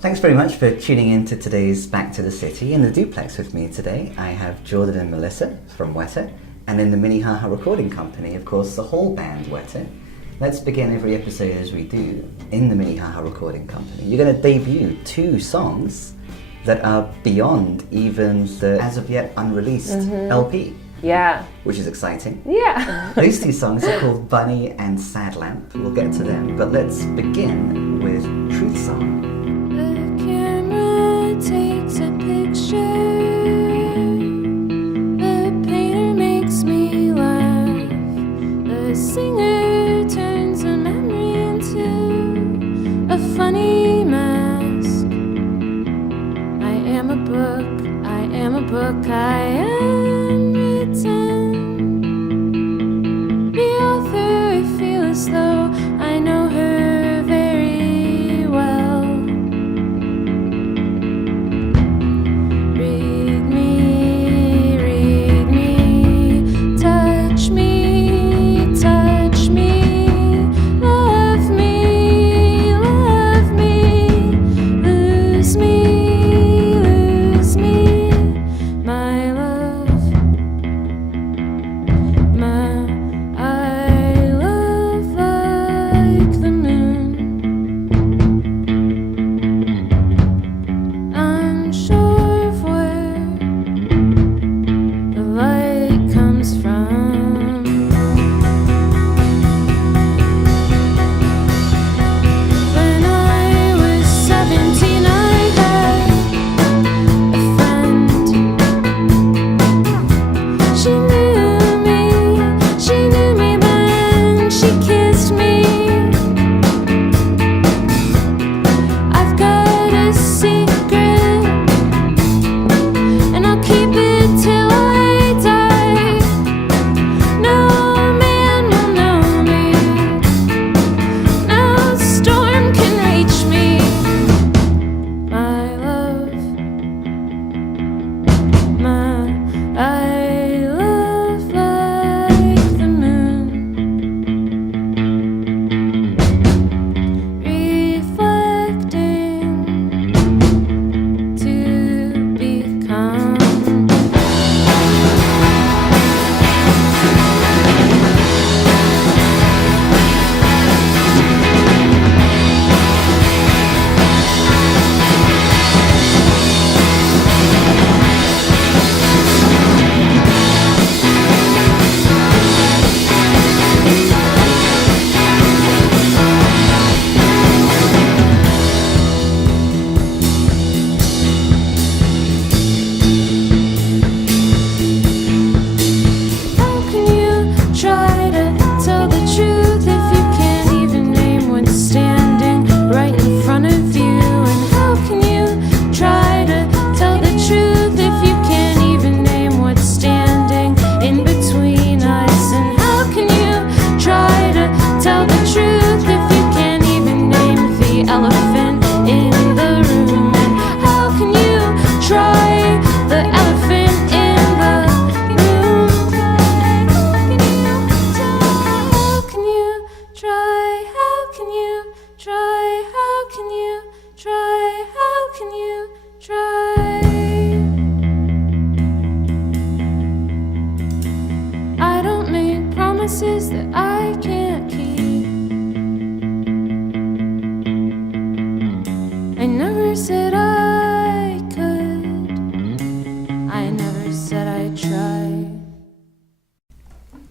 Thanks very much for tuning in to today's Back to the City. In the duplex with me today, I have Jordan and Melissa from WETTER, and in the Minnehaha Recording Company, of course, the whole band WETTER. Let's begin every episode as we do in the Minnehaha Recording Company. You're going to debut 2 songs that are beyond even the as of yet unreleased LP. Yeah. Which is exciting. Yeah. These 2 songs are called Bunny and Sad Lamp. We'll get to them, but let's begin with Truth Song. The camera takes a picture. The painter makes me laugh. The singer turns a memory into a funny mask. I am a book, I am a book, I am written. The author, I feel as though I know her very well. Read me, touch me, love me, lose me, my love, I love like the moon, unsure of where the light comes from. When I was 17, I had a friend. She knew me when she kissed me. I've got a secret, and I'll keep it till I die. No man will know me. No storm can reach me. My love, I love like the moon, reflecting to become. How can you try to tell the truth if you can't even name what's standing right in front of you? And how can you try to tell the truth if you can't even name what's standing in between us? And how can you try to tell the truth if you can't even name the elephant in the room? And how can you try the elephant in the room? How can you try? How can you try? How can you try? How can you try? I don't make promises that I can't keep. I never said I could. I never said I'd try.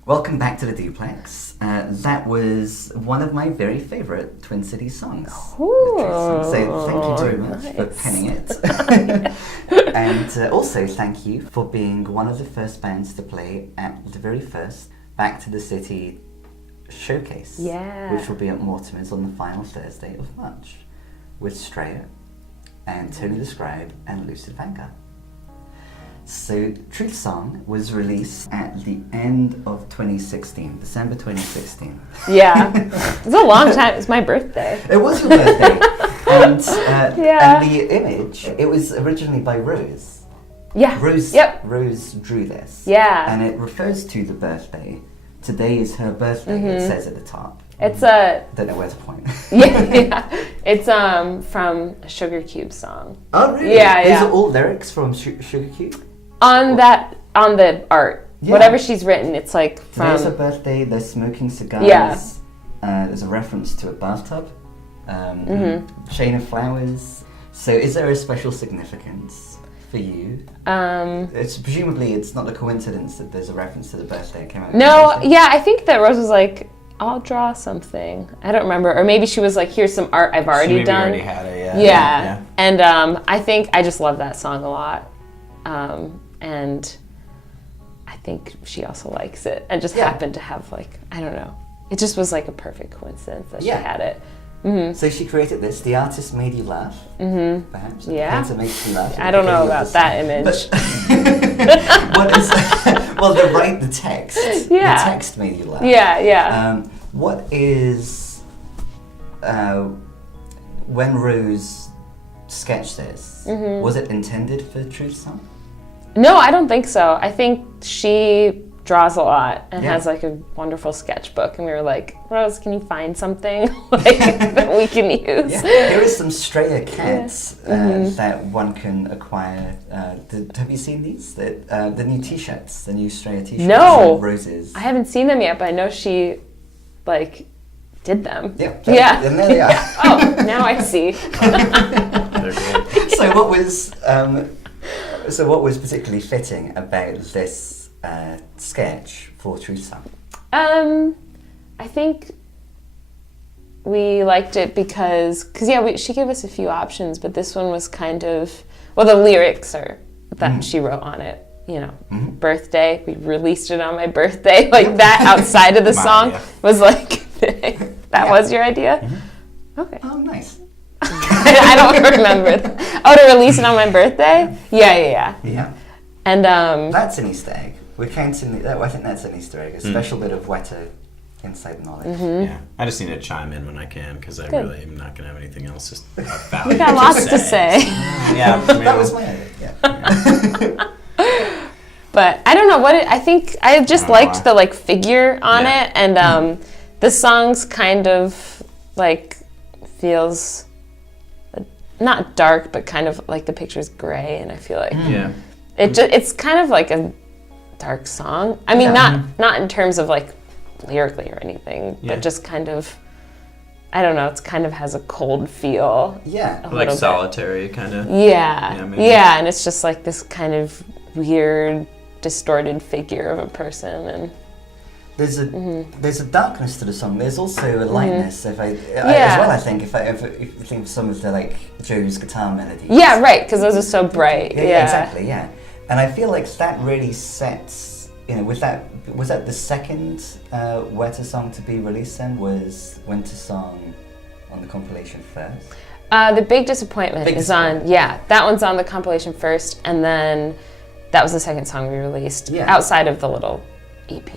Welcome back to the duplex. That was one of my very favourite Twin Cities songs. So thank you very much for penning it. And also thank you for being one of the first bands to play at the very first Back to the City showcase. Yeah. Which will be at Mortimers on the final Thursday of March with Straya and Tony the Scribe and Lucid VanGuard. So Truth Song was released at the end of 2016, December 2016. Yeah. It's a long time. It's my birthday. It was your birthday. And the image, it was originally by Rose. Yeah. Rose drew this. Yeah. And it refers to the birthday. Today is her birthday, it says at the top. It's a Don't know where to point. yeah. It's from a Sugar Cube song. Oh, really? Yeah, These yeah. are all lyrics from Sugar Cube? On the art. Yeah. Whatever she's written, it's like from Today's her birthday, they're smoking cigars. Yeah. There's a reference to a bathtub. Chain of flowers. So is there a special significance for you? It's presumably it's not a coincidence that there's a reference to the birthday it came out. No, yeah, I think that Rose was like, I'll draw something. I don't remember. Or maybe she was like, here's some art I've already She maybe done. already had it, Yeah. And I think I just love that song a lot. And I think she also likes it. And just happened to have like, I don't know. It just was like a perfect coincidence that she had it. So she created this. The artist made you laugh, perhaps. Yeah. The painter makes you laugh. I don't know about that image. What is? Well, the text. Yeah. The text made you laugh. Yeah. What is? When Rose sketched this, was it intended for Truth Song? No, I don't think so. I think she draws a lot and Yeah. has like a wonderful sketchbook, and we were like, Rose, can you find something like that we can use? Yeah, here is some straya cats that one can acquire. Have you seen these? The new T-shirts, the new straya T-shirts. No. with Roses. I haven't seen them yet, but I know she like did them. Yeah. Yeah. And there they are. Oh, now I see. They're good. So what was particularly fitting about this sketch for Truth Song? I think we liked it because she gave us a few options, but this one was kind of, well, the lyrics are that she wrote on it. You know, birthday. We released it on my birthday. Like that outside of the song was like that was your idea. Okay. Oh, nice. I don't remember. Oh, to release it on my birthday? Yeah. Yeah. And That's an Easter egg. We're counting I think that's an Easter egg. A special bit of WETTER inside knowledge. Yeah, I just need to chime in when I can because I really am not going to have anything else just about we got lots to say. Yeah, That was my idea. Yeah. But I don't know I think I just liked the like figure on it, and the song's kind of like feels not dark, but kind of like the picture's gray, and I feel like it's kind of like a dark song. I mean, not in terms of like lyrically or anything, but just kind of, I don't know, it's kind of has a cold feel. Yeah. Like solitary kind of. Yeah, and it's just like this kind of weird, distorted figure of a person, and there's a darkness to the song. There's also a lightness. As well, I think if you think of some of the like Joe's guitar melodies. Yeah, right, because those are so bright. Yeah, exactly. Yeah, and I feel like that really sets. Was that the second WETTER song to be released? Then was Winter Song on the compilation first. The Big Disappointment is on. Yeah, that one's on the compilation first, and then that was the second song we released outside of the little EP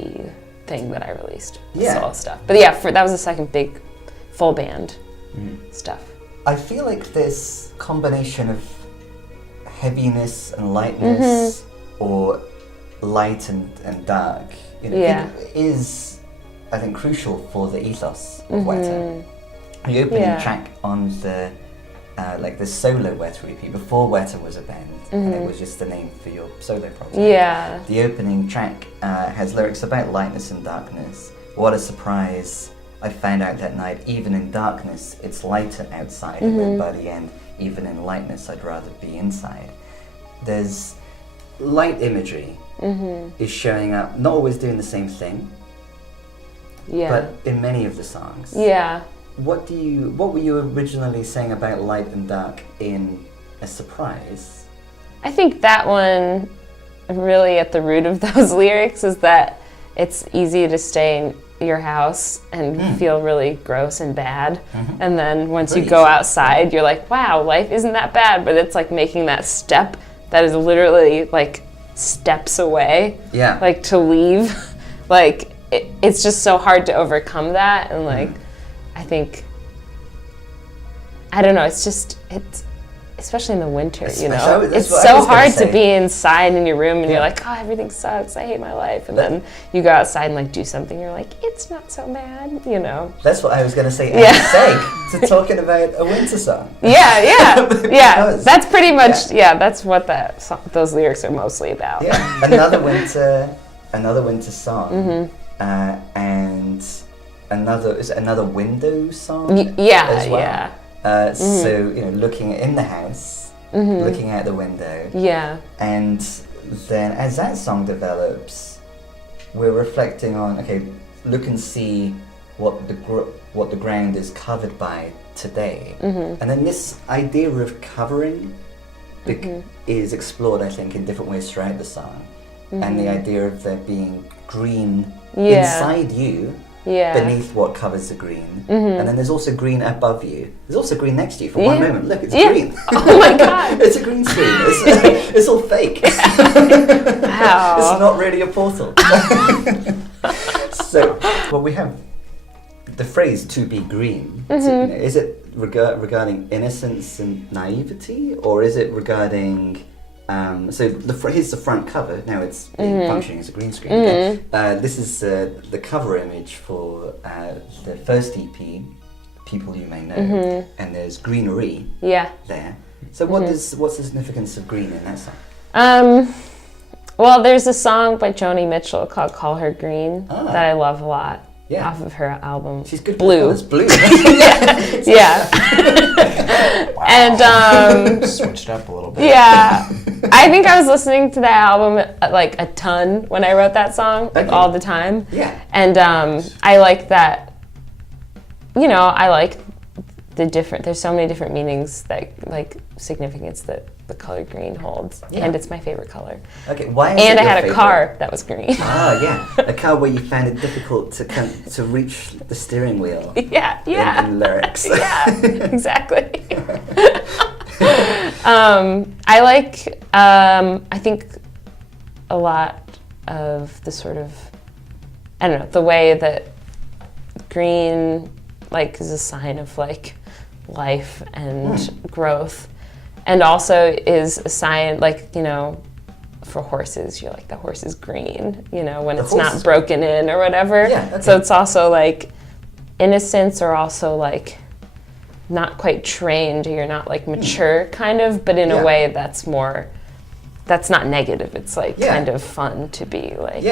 thing that I released, solo stuff. But yeah, that was the second big full band stuff. I feel like this combination of heaviness and lightness, or light and dark, is, I think, crucial for the ethos of WETTER. The opening track on the the solo WETTER EP, before WETTER was a band, and it was just the name for your solo project. Yeah. The opening track has lyrics about lightness and darkness. What a surprise, I found out that night, even in darkness, it's lighter outside, and then by the end, even in lightness, I'd rather be inside. There's light imagery is showing up, not always doing the same thing, but in many of the songs. Yeah. What were you originally saying about light and dark in A Surprise? I think that one, really at the root of those lyrics, is that it's easy to stay in your house and feel really gross and bad, and then once you go outside, you're like, wow, life isn't that bad, but it's like making that step that is literally like steps away, like to leave, like it's just so hard to overcome that, and like I think, I don't know, it's especially in the winter, you know, Especially- that's it's what I so was gonna hard to say. be inside in your room and Yeah. you're like, oh, everything sucks, I hate my life, and then you go outside and like do something, you're like, it's not so bad, you know. That's what I was going to say. Yeah. Sake to talking about a winter song. Yeah. Because- That's pretty much that's what those lyrics are mostly about. Yeah, another winter song, Mm-hmm. and another window song. Yeah, as well. yeah. So looking in the house, looking out the window, Yeah. and then as that song develops, we're reflecting on look and see what the ground is covered by today, and then this idea of covering is explored, I think, in different ways throughout the song, and the idea of there being green inside you. Yeah. Beneath what covers the green, and then there's also green above you. There's also green next to you. For one moment, look, it's green. Oh my god! It's a green screen. It's all fake. Wow. It's not really a portal. So, we have the phrase "to be green." Is it regarding innocence and naivety, or is it regarding? So here's the front cover. Now it's functioning as a green screen. This is the cover image for the first EP, People You May Know, and there's greenery there. So what's the significance of green in that song? Well, there's a song by Joni Mitchell called "Call Her Green" that I love a lot. Yeah. Off of her album. She's good. Bleau. It's Bleau. Yeah. Wow. And switched up a little bit. yeah, I think I was listening to that album like a ton when I wrote that song, like all the time. Yeah. And I like that. I like the different. There's so many different meanings that like significance that the color green holds, and it's my favorite color. Okay, why? Is And it I your had a favorite? car that was green. Ah, yeah, a car where you found it difficult to reach the steering wheel. Yeah. In lyrics. Yeah, exactly. I like, I think a lot of the sort of, I don't know, the way that green like is a sign of like life and growth, and also is a sign like, for horses, you're like, the horse is green, when it's not broken in or whatever. Yeah, okay. So it's also like innocence, or also like not quite trained, you're not like mature kind of, but in a way that's not negative. It's like kind of fun to be like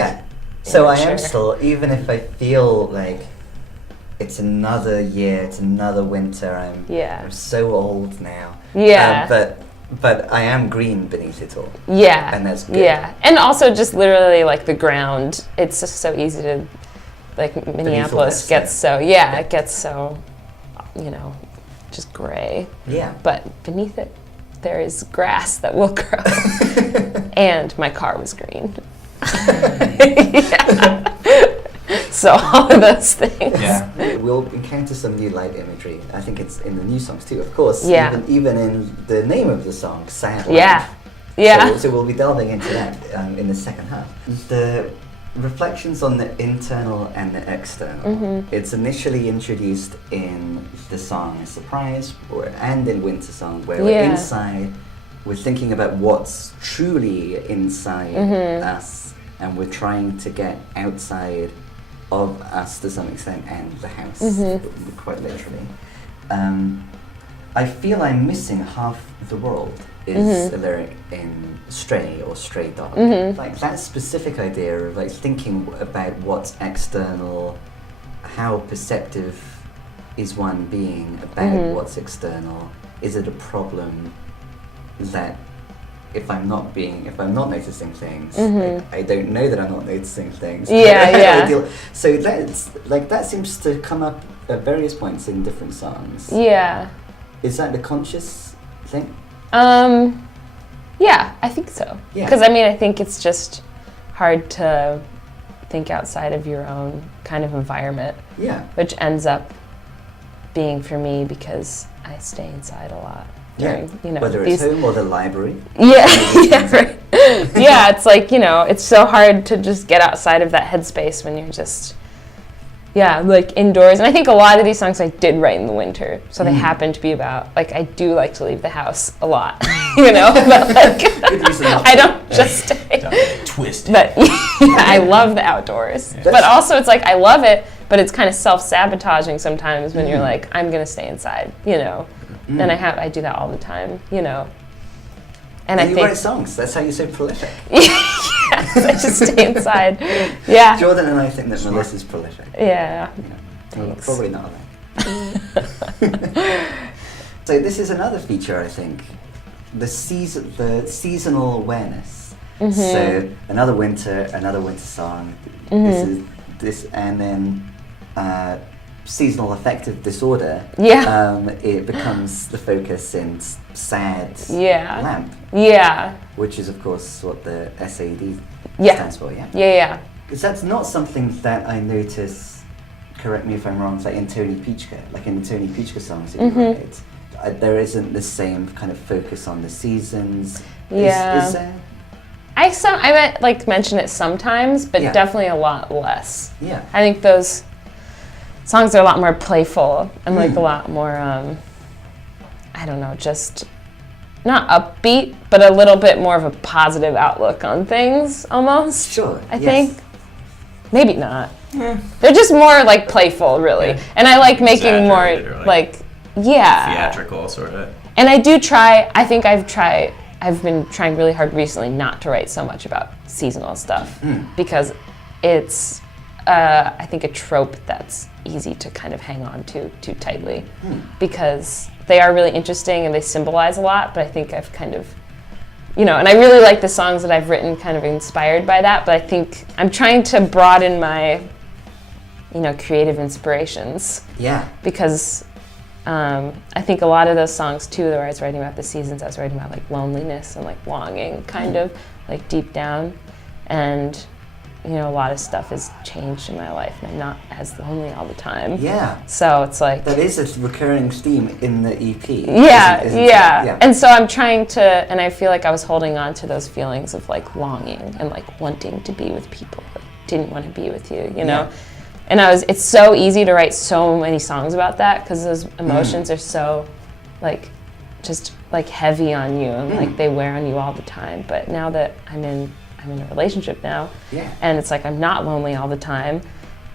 So I am immature. still, even if I feel like it's another year, it's another winter, I'm so old now. But I am green beneath it all. Yeah. And that's good. Yeah. And also just literally like the ground, it's just so easy to, like Minneapolis gets so, it gets so, just gray. Yeah. But beneath it, there is grass that will grow. And my car was green. So all of those things. Yeah. We'll encounter some new light imagery. I think it's in the new songs too, of course. Yeah. Even in the name of the song, Sad Life. Yeah. Yeah. So we'll be delving into that in the second half. The reflections on the internal and the external. It's initially introduced in the song Surprise and in Winter Song, where we're inside, we're thinking about what's truly inside us, and we're trying to get outside of us to some extent, and the house, quite literally. I feel I'm missing half the world is a lyric in Stray or Stray Dog. Like that specific idea of like thinking about what's external, how perceptive is one being about what's external? Is it a problem that if I'm not noticing things, I don't know that I'm not noticing things. So that seems to come up at various points in different songs. Yeah. Is that the conscious thing? Yeah, I think so. Yeah. Because I think it's just hard to think outside of your own kind of environment. Yeah. Which ends up being for me because I stay inside a lot. During, whether it's home or the library. Yeah, right. Yeah, it's like, it's so hard to just get outside of that headspace when you're just yeah, like indoors. And I think a lot of these songs I did write in the winter, so they happen to be about, like, I do like to leave the house a lot, you know, but like, I don't just stay. Twisted. But I love the outdoors. But also it's like, I love it, but it's kind of self-sabotaging sometimes when you're like, I'm going to stay inside, you know. And I do that all the time, you know. And I you think write songs. That's how you're so prolific. Yes, I just stay inside. Yeah. Jordan and I think that Melissa's prolific. Yeah. Thanks. Probably not. So this is another feature, I think, the seasonal awareness. So another winter song. And then seasonal affective disorder. Yeah. It becomes the focus in Sad Lamp. Yeah. Which is, of course, what the SAD stands for, yeah? Yeah. Because that's not something that I notice, correct me if I'm wrong, like in Tony Peachka, like in the Tony Peachka songs that you write, there isn't the same kind of focus on the seasons. Yeah. Is there? I might like mention it sometimes, but definitely a lot less. Yeah. I think those songs are a lot more playful and like a lot more, I don't know, just not upbeat, but a little bit more of a positive outlook on things almost. Sure. I think. Maybe not. They're just more like playful, really. Yeah. And I like making more like theatrical sort of. And I do try, I've been trying really hard recently not to write so much about seasonal stuff because it's, I think, a trope that's easy to kind of hang on to too tightly because they are really interesting and they symbolize a lot, but I think I've kind of, you know, and I really like the songs that I've written kind of inspired by that, but I think I'm trying to broaden my, you know, creative inspirations. Yeah. Because I think a lot of those songs too, where I was writing about the seasons, I was writing about like loneliness and like longing, kind of like deep down, and you know, a lot of stuff has changed in my life, and I'm not as lonely all the time. Yeah. So it's like that is a recurring theme in the EP. Yeah. And so I'm trying to, and I feel like I was holding on to those feelings of like longing and like wanting to be with people that didn't want to be with you, you know. And it's so easy to write so many songs about that because those emotions are so like just like heavy on you and like they wear on you all the time. But now that I'm in a relationship now, and it's like I'm not lonely all the time,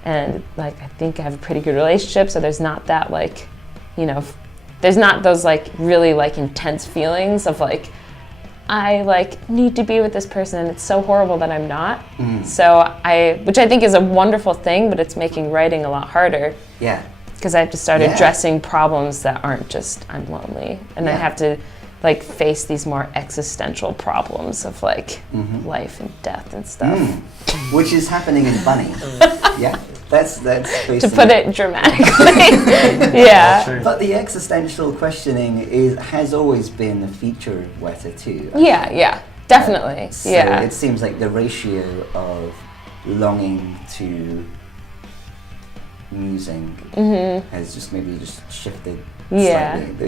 and like I think I have a pretty good relationship, so there's not that like, you know, there's not those like really like intense feelings of like I like need to be with this person and it's so horrible that I'm not. So which I think is a wonderful thing, but it's making writing a lot harder. Yeah. Because I have to start addressing problems that aren't just I'm lonely, and I have to like face these more existential problems of like life and death and stuff. Which is happening in Bunny. That's to put it dramatically. Yeah. But the existential questioning has always been a feature of Wetter too. Yeah, definitely. So it seems like the ratio of longing to musing has just maybe shifted slightly.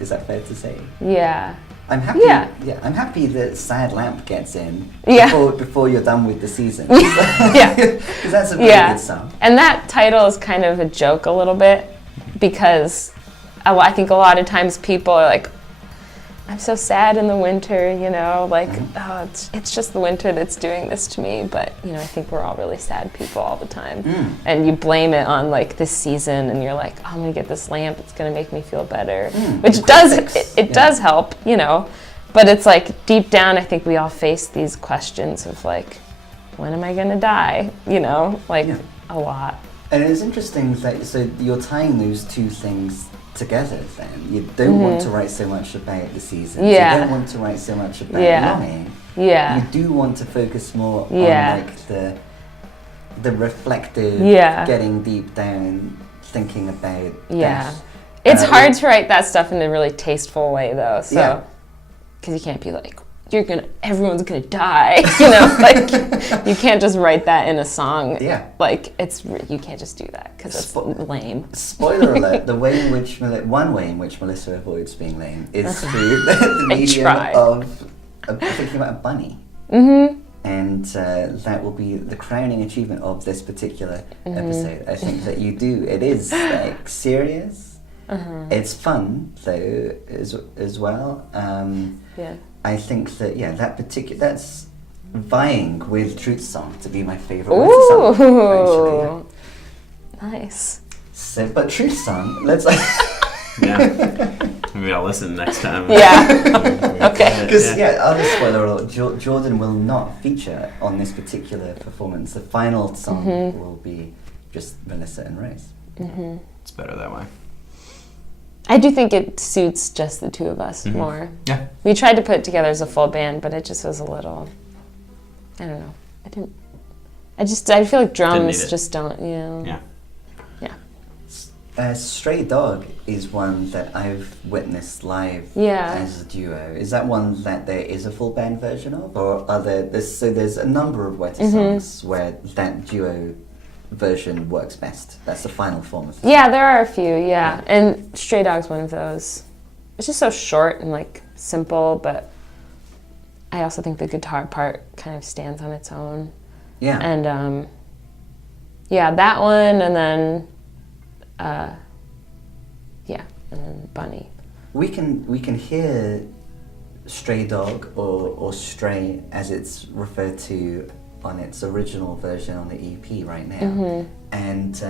Is that fair to say? Yeah. I'm happy. I'm happy that Sad Lamp gets in before you're done with the season. Because that's a very good song. And that title is kind of a joke a little bit because I think a lot of times people are like, I'm so sad in the winter, you know, like, oh, it's just the winter that's doing this to me. But, you know, I think we're all really sad people all the time. And you blame it on, like, this season, and you're like, oh, I'm going to get this lamp, it's going to make me feel better. Which does help, you know. But it's like, deep down, I think we all face these questions of, like, when am I going to die? You know, like, a lot. And it's interesting that, so you're tying those two things together then. You don't want to write so much about the seasons. You don't want to write so much about longing. You do want to focus more on like the reflective, getting deep down, thinking about death. It's hard to write that stuff in a really tasteful way though, so because you can't be like, everyone's gonna die, you know, like you can't just write that in a song. Like you can't just do that because it's lame. Spoiler alert: one way in which Melissa avoids being lame is through the medium of thinking about a bunny. and that will be the crowning achievement of this particular episode. I think that you do. It is like serious. It's fun though as well. I think that that's vying with Truth Song to be my favorite Wetter song. Actually. Nice. So, but Truth Song, let's. Maybe I'll listen next time. Yeah. Okay. Because other spoiler alert, Jordan will not feature on this particular performance. The final song will be just Melissa and Rose. It's better that way. I do think it suits just the two of us more. Yeah. We tried to put it together as a full band, but it just was a little, I don't know. I feel like drums just don't, Yeah. Stray Dog is one that I've witnessed live as a duo. Is that one that there is a full band version of, or there's a number of Wetter songs where that duo version works best? That's the final form of it. Yeah, there are a few, and Stray Dog's one of those. It's just so short and like simple, but I also think the guitar part kind of stands on its own. Yeah. And that one, and then and then Bunny. We can hear Stray Dog or Stray as it's referred to on its original version on the EP right now, and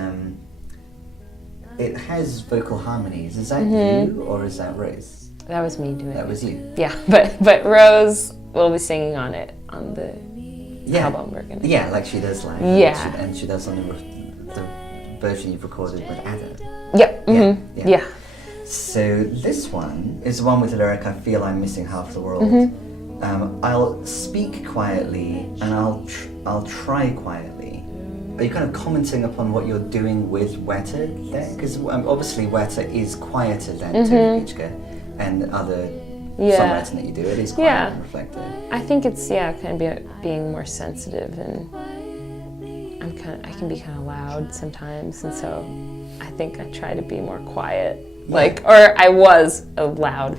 it has vocal harmonies. Is that you or is that Rose? That was me doing it. That was you. Yeah, but Rose will be singing on it on the album we're gonna. Yeah, like she does live. Yeah, and she does on the version you've recorded with Ada. Yep. Yeah. So this one is the one with the lyric, "I feel I'm missing half the world." I'll speak quietly and I'll try quietly. Are you kind of commenting upon what you're doing with Wetter there? Because obviously Wetter is quieter than Tony Pichka and other songwriting that you do. It is quiet and reflective. I think it's kind of being more sensitive, and I can be kind of loud sometimes, and so I think I try to be more quiet. Or I was loud.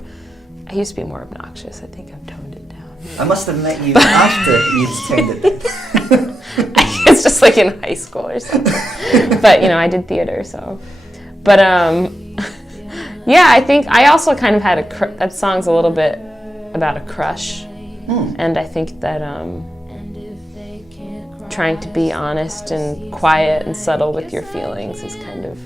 I used to be more obnoxious. I think I've toned it down. I must have met you after you'd toned it down. It's just like in high school or something. But, I did theater, so. But, I think I also kind of had that song's a little bit about a crush. And I think that trying to be honest and quiet and subtle with your feelings is kind of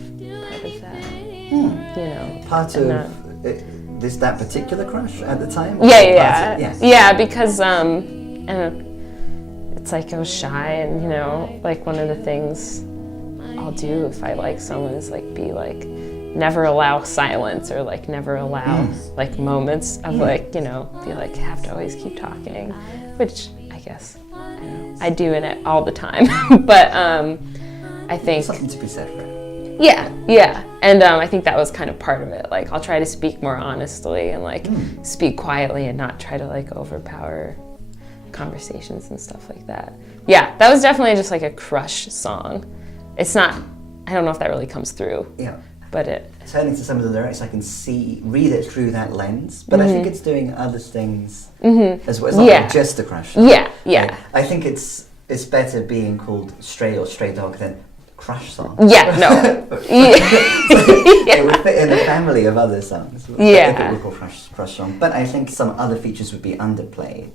part of that. Part of this that particular crush at the time? Yeah, because and it's like I was shy, and like one of the things I'll do if I like someone is like be like never allow silence, or like never allow like moments of like be like have to always keep talking, which I guess I do in it all the time. But I think something to be said for it. Yeah, and I think that was kind of part of it. Like, I'll try to speak more honestly and like speak quietly and not try to like overpower conversations and stuff like that. Yeah, that was definitely just like a crush song. It's not. I don't know if that really comes through. Yeah. But it. Turning to some of the lyrics, I can read it through that lens. But I think it's doing other things as well. It's not like just a crush song. Yeah. Like, I think it's better being called Stray or Stray Dog than crush song. Yeah, no. It would fit in a family of other songs. If it were called crush song. But I think some other features would be underplayed.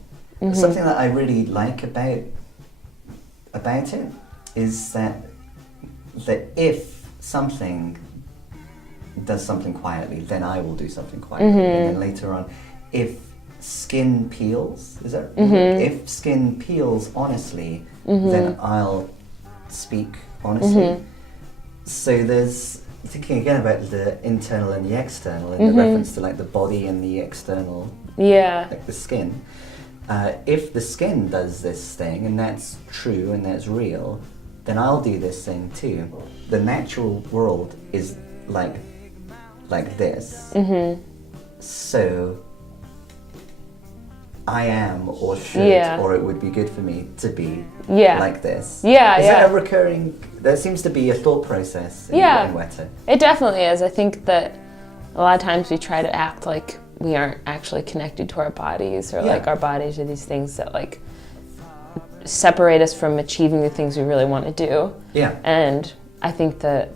Something that I really like about it is that if something does something quietly, then I will do something quietly. And then later on, if skin peels, if skin peels honestly, then I'll speak honestly. So there's thinking again about the internal and the external, and the reference to like the body and the external, like the skin. If the skin does this thing, and that's true and that's real, then I'll do this thing too. The natural world is like this. So I am, or should, or it would be good for me to be like this. Is that a recurring? There seems to be a thought process in Wetter. It definitely is. I think that a lot of times we try to act like we aren't actually connected to our bodies, or like our bodies are these things that like separate us from achieving the things we really want to do. Yeah. And I think that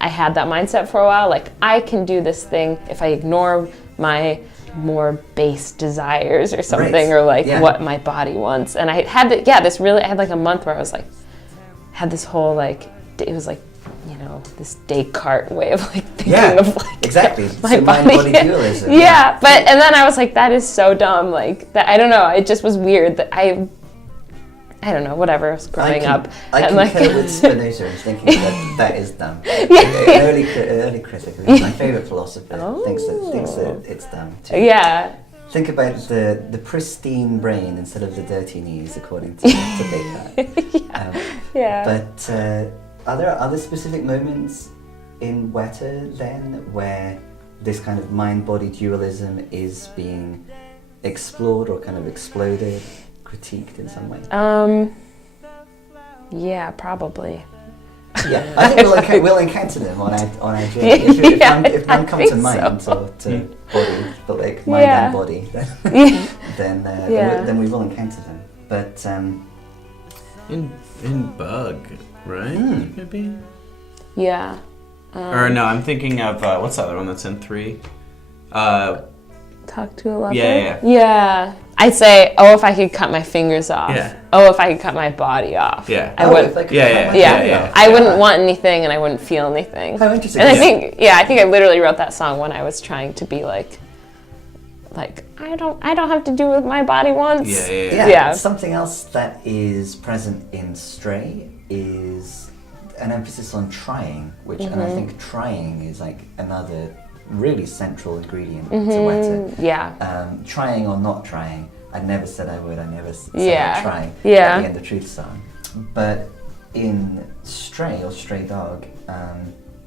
I had that mindset for a while, like I can do this thing if I ignore my more base desires or something, Right. or like Yeah. what my body wants. And I had I had like a month where I was like, had this whole like, it was like, you know, this Descartes way of like thinking Yeah, of like exactly. my So body. mind-body dualism. Yeah, but and then I was like, that is so dumb. Like that, I don't know. It just was weird that I don't know. Whatever. I was growing up. I and concur with Spinoza in thinking that is dumb. An early critic, who's my favorite philosopher, thinks that it's dumb too. Yeah. Think about the pristine brain instead of the dirty knees, according to Descartes. Yeah. But are there other specific moments in WETTER then where this kind of mind-body dualism is being explored or kind of exploded, critiqued in some way? Yeah, probably. Yeah, I think we'll encounter them on our journey. If none come to mind or to body, but like mind and body, then we will encounter them. But in Bug, right? Maybe. Yeah. Or no, I'm thinking of what's the other one that's in 3? Talk to a lover? Yeah. Yeah. I'd say, oh, if I could cut my fingers off. Yeah. Oh, if I could cut my body off. Yeah. I would. Yeah. I wouldn't want anything, and I wouldn't feel anything. How interesting. And I think I literally wrote that song when I was trying to be like I don't have to do what my body wants. Yeah. Something else that is present in Stray is an emphasis on trying, which, and I think trying is like another really central ingredient to WETTER. Yeah. Trying or not trying. I never said I would. I never said I'd try. Yeah. At the End of Truth song. But in Stray or Stray Dog,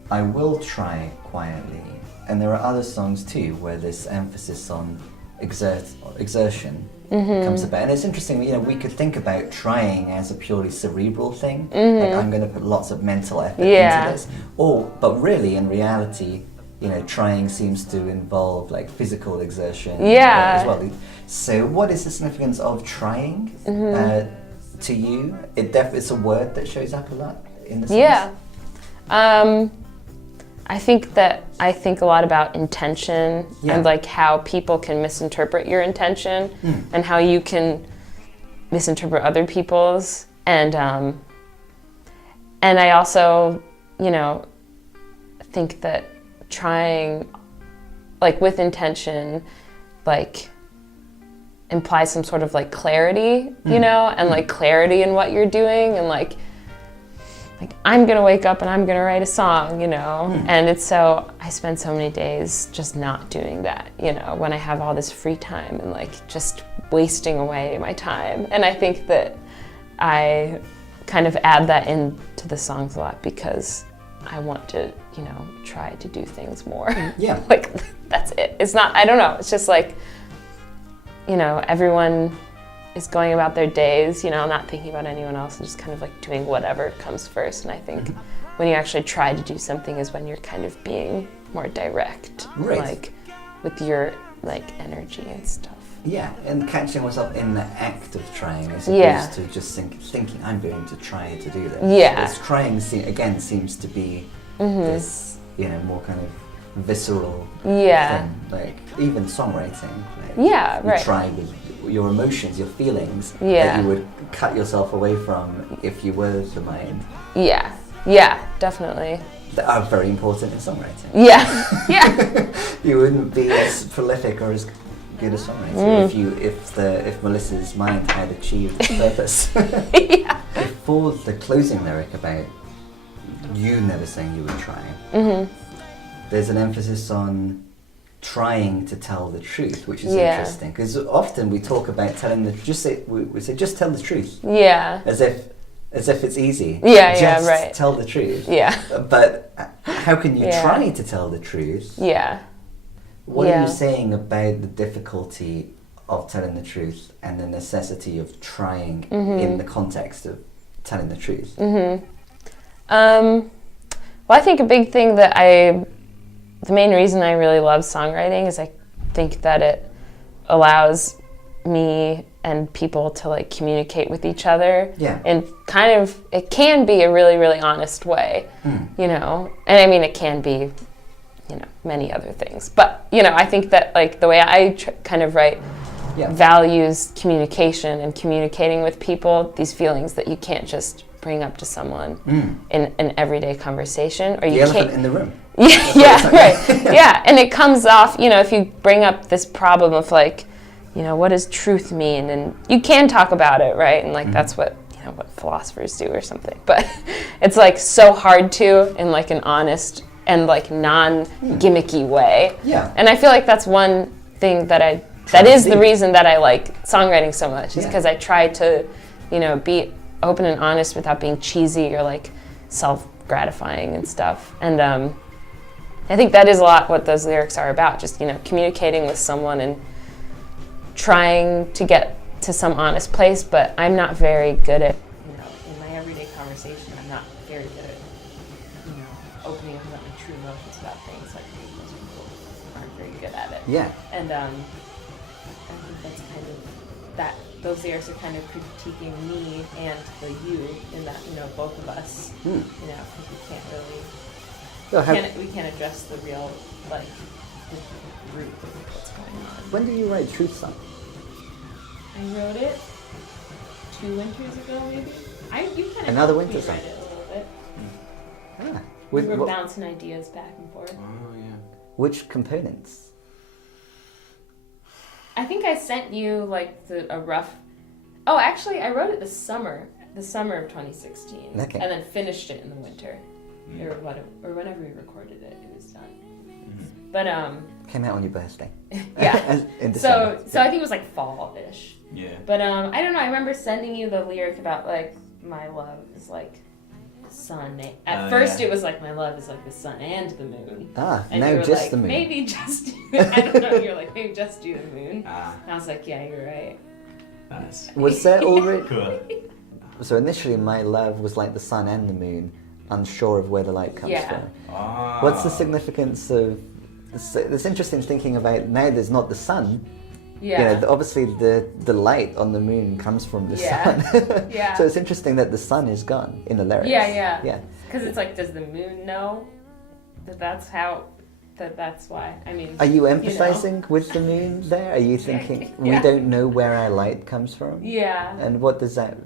I will try quietly. And there are other songs too where this emphasis on exertion comes about. And it's interesting, you know, we could think about trying as a purely cerebral thing. Like, I'm going to put lots of mental effort into this. But really, in reality, you know, trying seems to involve like physical exertion as well. So what is the significance of trying to you? It's a word that shows up a lot in the songs. Yeah. I think a lot about intention and like how people can misinterpret your intention and how you can misinterpret other people's. And I also, you know, think that trying, like with intention, like implies some sort of like clarity, you know, and like clarity in what you're doing, and like I'm gonna wake up and I'm gonna write a song, you know, and it's so, I spend so many days just not doing that, you know, when I have all this free time and like just wasting away my time. And I think that I kind of add that into the songs a lot because I want to, you know, try to do things more. Yeah. Like, that's it. It's not, I don't know, it's just like, you know, everyone is going about their days, you know, not thinking about anyone else and just kind of like doing whatever comes first. And I think when you actually try to do something is when you're kind of being more direct, like with your like energy and stuff. Yeah, and catching myself in the act of trying as opposed to just thinking I'm going to try to do this. Yeah. This trying again seems to be this, you know, more kind of visceral thing. Like even songwriting. Like, you try with your emotions, your feelings that you would cut yourself away from if you were the mind. Yeah, definitely. That are very important in songwriting. Yeah. You wouldn't be as prolific or as good a songwriter if Melissa's mind had achieved its purpose. Before the closing lyric about you never saying you would try, there's an emphasis on trying to tell the truth, which is interesting because often we talk about telling the just tell the truth. Yeah. As if it's easy. Just tell the truth. Yeah. But how can you try to tell the truth? Yeah. What are you saying about the difficulty of telling the truth and the necessity of trying in the context of telling the truth? Well, I think a big thing that the main reason I really love songwriting is I think that it allows me and people to like communicate with each other. Yeah. And kind of, it can be a really, really honest way, you know? And I mean, it can be, you know, many other things. But, you know, I think that like the way I kind of write values communication and communicating with people, these feelings that you can't just bring up to someone in an everyday conversation. Or the you elephant can't, in the room. yeah, right. Yeah, and it comes off, you know, if you bring up this problem of like, you know, what does truth mean? And you can talk about it, right? And like that's what, you know, what philosophers do or something. But it's like so hard to in like an honest and like non-gimmicky way. Yeah. And I feel like that's one thing that that is the reason that I like songwriting so much, is because I try to, you know, be open and honest without being cheesy or like self-gratifying and stuff. And I think that is a lot what those lyrics are about, just, you know, communicating with someone and trying to get to some honest place, but I'm not very good at, you know, in my everyday conversation, I'm not very good at, you know, opening up about my true emotions about things. Like most people aren't very good at it. Yeah. And I think that's kind of, that those lyrics are kind of critiquing me and the you, in that, you know, both of us, you know, because we can't really, we can't address the real, like, the root of what's going on. When did you write Truth Song? I wrote it 2 winters ago, maybe. You kind of Another helped winter me song. write it a little bit. Ah. We were bouncing ideas back and forth. Oh, yeah. Which components? I think I sent you like a rough. Oh, actually, I wrote it the summer of 2016, Okay. and then finished it in the winter, or whenever we recorded it, it was done. But Came out on your birthday. yeah. In so December. I think it was like fall-ish. Yeah. But I don't know. I remember sending you the lyric about like my love is like the sun. At first, it was like my love is like the sun and the moon. Ah, And no, you were just like, the moon. maybe just do, I don't know. You're like, maybe just do the moon. And I was like, yeah, you're right. Nice. Was there already... Cool. So initially my love was like the sun and the moon, unsure of where the light comes Yeah. from. Ah. What's the significance of... It's interesting thinking about now there's not the sun. Yeah. You know, obviously the light on the moon comes from the sun. Yeah. So it's interesting that the sun is gone in the lyrics. Yeah. Yeah. Because it's like, does the moon know that that's how... That's why. I mean... Are you empathizing with the moon there? Are you thinking, we don't know where our light comes from? Yeah. And what does that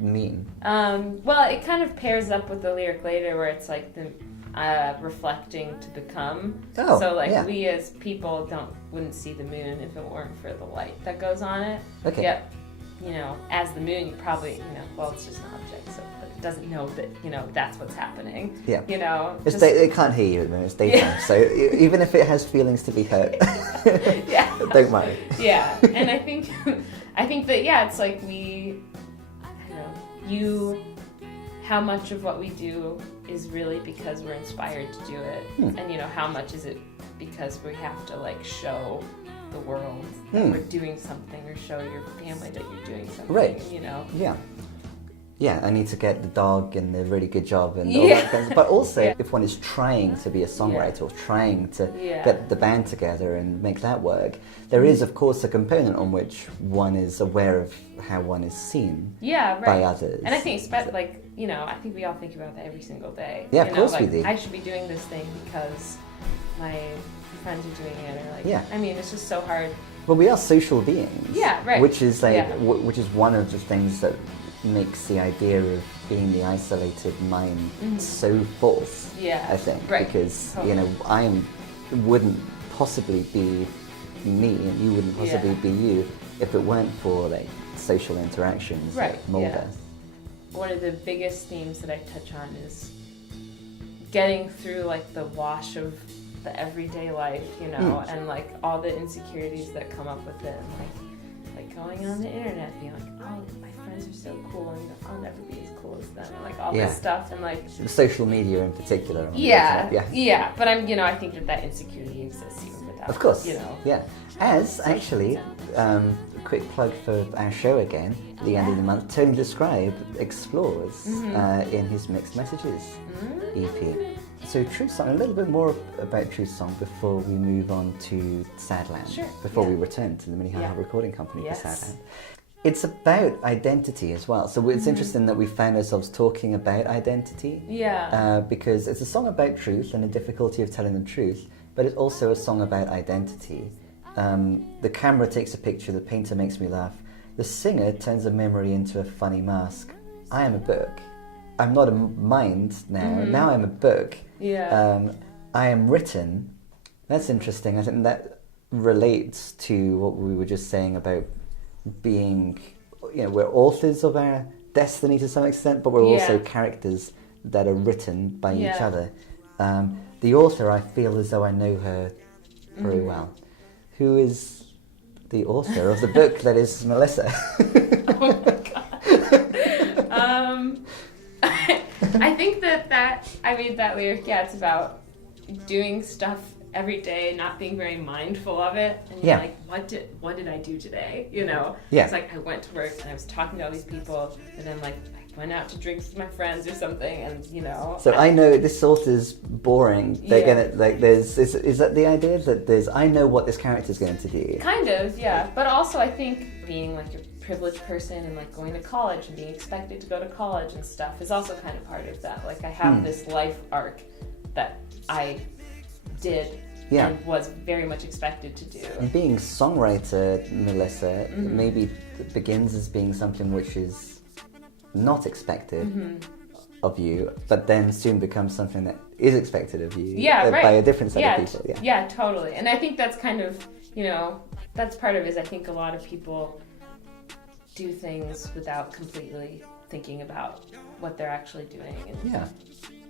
mean? Well, it kind of pairs up with the lyric later where it's like the reflecting to become. Oh, so like yeah. we as people wouldn't see the moon if it weren't for the light that goes on it. Okay. Yep. You know, as the moon, you probably, you know, well, it's just an object, so but it doesn't know that, you know, that's what's happening. Yeah. You know. It's it can't hear you at the moment, it's daytime. So even if it has feelings to be hurt, Yeah. don't worry. Yeah, and I think that, yeah, it's like how much of what we do is really because we're inspired to do it, and you know, how much is it because we have to like show the world that we're doing something, or show your family that you're doing something, Right. you know. Yeah, I need to get the dog and the really good job and all that kind of stuff. But also, if one is trying to be a songwriter or trying to get the band together and make that work, there is, of course, a component on which one is aware of how one is seen by others. And I think, like, you know, I think we all think about that every single day. Yeah, you of know, course like, we do. I should be doing this thing because my friends are doing it, or like, I mean, it's just so hard. Well, we are social beings. Yeah, right. Which is like, which is one of the things that makes the idea of being the isolated mind so false. Yeah, I think, right. because you know, I wouldn't possibly be me, and you wouldn't possibly be you if it weren't for like social interactions that mold us. One of the biggest themes that I touch on is getting through like the wash of the everyday life, you know, and like all the insecurities that come up with it, and like going on the internet, being like, oh, my friends are so cool, and I'll never be as cool as them, and like all this stuff, and like social media in particular. But I'm, you know, I think that insecurity exists even without, of course, you know. Yeah, as actually, quick plug for our show again. At the end of the month, Tony the Scribe explores in his Mixed Messages EP. So Truth Song, a little bit more about Truth Song before we move on to Sadland. Sure. Before we return to the Minnehaha Yeah. Recording Company Yes. for Sadland. It's about identity as well. So it's interesting that we found ourselves talking about identity. Yeah. Because it's a song about truth and the difficulty of telling the truth, but it's also a song about identity. The camera takes a picture, the painter makes me laugh, the singer turns a memory into a funny mask. I am a book. I'm not a mind now. Now I'm a book. Yeah. I am written. That's interesting. I think that relates to what we were just saying about being, we're authors of our destiny to some extent, but we're also characters that are written by each other. The author, I feel as though I know her very well. Who is the author of the book that is Melissa? Oh my god. I think that lyric, it's about doing stuff every day, not being very mindful of it, and you're like, what did I do today? It's like I went to work and I was talking to all these people, and then like I went out to drinks with my friends or something, and So I know this author's boring. They're gonna like. Is that the idea that I know what this character's going to do? Kind of, yeah. But also I think being like a privileged person and like going to college and being expected to go to college and stuff is also kind of part of that. Like I have this life arc that I did and was very much expected to do. And being songwriter, Melissa, maybe begins as being something which is not expected of you, but then soon becomes something that is expected of you by a different set of people. Yeah, totally. And I think that's kind of, that's part of it is I think a lot of people do things without completely thinking about what they're actually doing.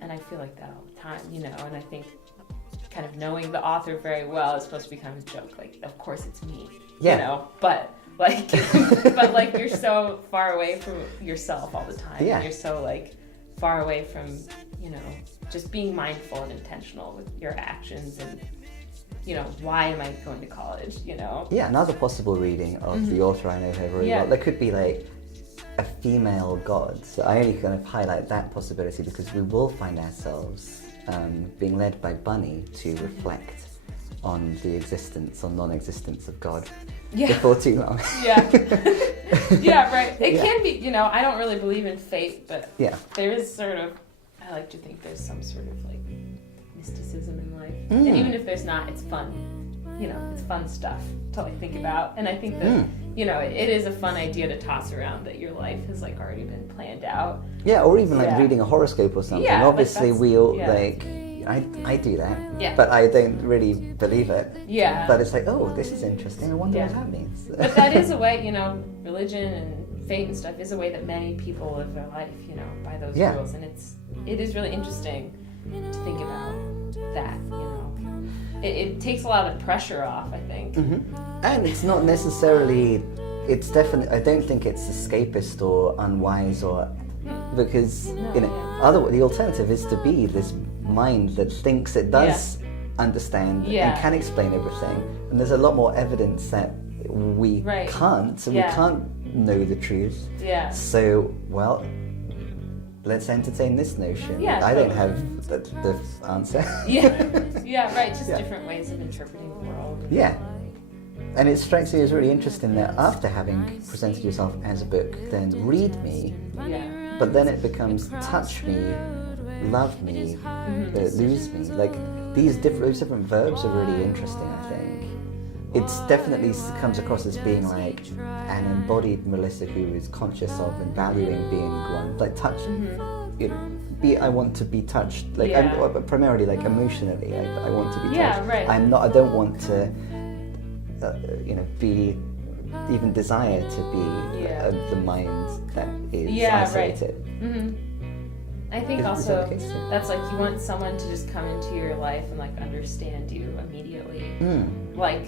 And I feel like that all the time, and I think kind of knowing the author very well is supposed to be kind of a joke. Like, of course it's me, but like, but like you're so far away from yourself all the time. Yeah. And you're so like far away from, just being mindful and intentional with your actions and, why am I going to college, Yeah, another possible reading of the author I know her very well. There could be like a female god. So I only kind of highlight that possibility because we will find ourselves being led by Bunny to reflect on the existence or non-existence of God before too long. Yeah, right. It can be, I don't really believe in fate, but there is sort of, I like to think there's some sort of like mysticism in life. And even if there's not, it's fun. It's fun stuff to like think about. And I think that, it is a fun idea to toss around that your life has like already been planned out. Yeah, or even like reading a horoscope or something. Yeah, obviously like we all like, I do that, but I don't really believe it. Yeah. But it's like, oh, this is interesting. I wonder what that means. But that is a way, religion and fate and stuff is a way that many people live their life, by those rules. And it is really interesting to think about that, It takes a lot of the pressure off, I think. And it's not necessarily, it's definitely, I don't think it's escapist or unwise or, because, the alternative is to be this mind that thinks it does understand and can explain everything. And there's a lot more evidence that we can't, so we can't know the truth. Yeah. So, well, let's entertain this notion. Yeah, I don't have the answer. Right. Just different ways of interpreting the world. Yeah. And it strikes me as really interesting that after having presented yourself as a book, then read me, but then it becomes touch me, love me, lose me. Like those different verbs are really interesting, I think. It's definitely comes across as being like an embodied Melissa who is conscious of and valuing being one, like touch. I want to be touched, like primarily like emotionally. I want to be touched. Right. I don't want to, be even desire to be the mind that is isolated. Right. I think also that's like you want someone to just come into your life and like understand you immediately. Like,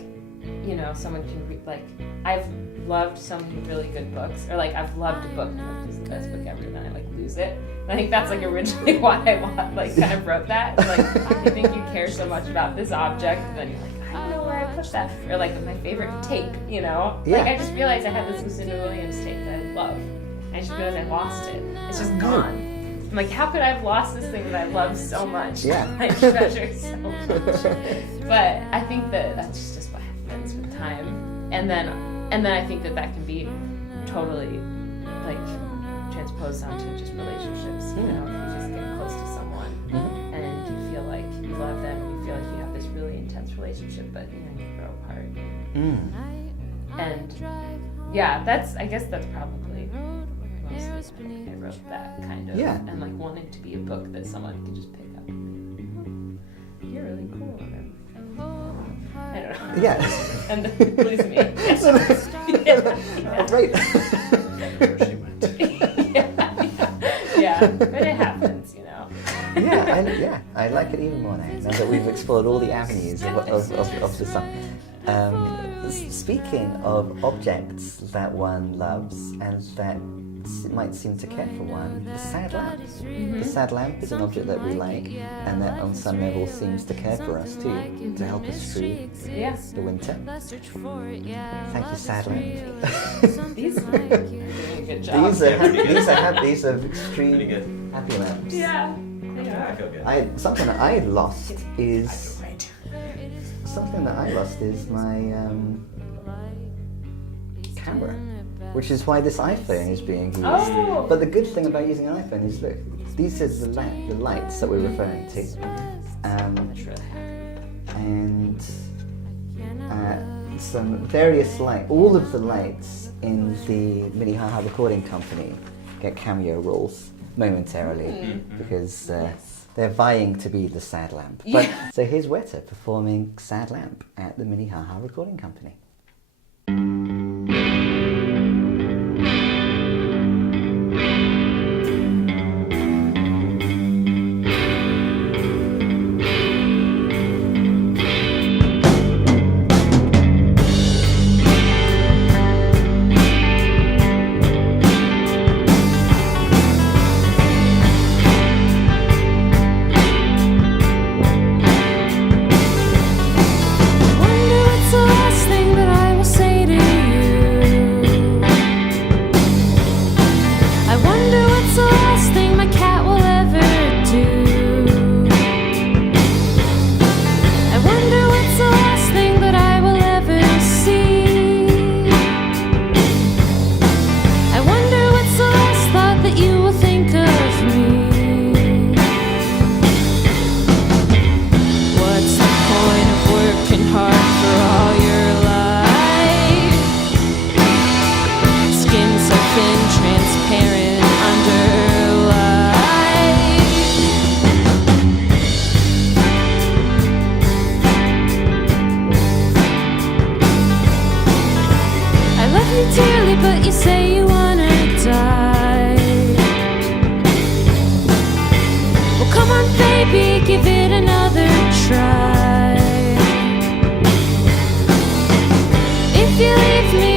someone can read, like, I've loved so many really good books, or like I've loved a book and it's the best book ever, and then I like lose it. And I think that's like originally why I like kind of wrote that. Like, I think you care so much about this object, and then you're like, I don't know where I put that. Or like my favorite tape, Like I just realized I had this Lucinda Williams tape that I love. I just realized I lost it. It's just gone. I'm like, how could I have lost this thing that I love so much? Yeah. I treasure so much. But I think that that's just what happens with time. And then I think that can be totally like transposed onto just relationships. You know, if you just get close to someone and you feel like you love them, you feel like you have this really intense relationship, but you know, you grow apart. And yeah, I guess that's probably mostly why I wrote that kind of. Yeah. And like wanting to be a book that someone could just pick up. You're really cool. And I don't know. Yeah. And please me. Oh, great. Where she went. Yeah, but it happens, you know. Yeah, I like it even more now that we've explored all the avenues of the song. Speaking of objects that one loves and that might seem to care for one, the sad lamp. The sad lamp is an object that we like and that on some level seems to care for us too, to help us through the winter. Thank you, sad lamp. These are doing a good job. These are extreme happy lamps. Yeah. I feel good. Something that I lost is my camera, which is why this iPhone is being used. Oh. But the good thing about using an iPhone is, look, these are the lights that we're referring to, and some various all of the lights in the Minnehaha Recording Company get cameo roles momentarily because they're vying to be the sad lamp. But so here's Wetter performing Sad Lamp at the Minnehaha Recording Company. If you leave me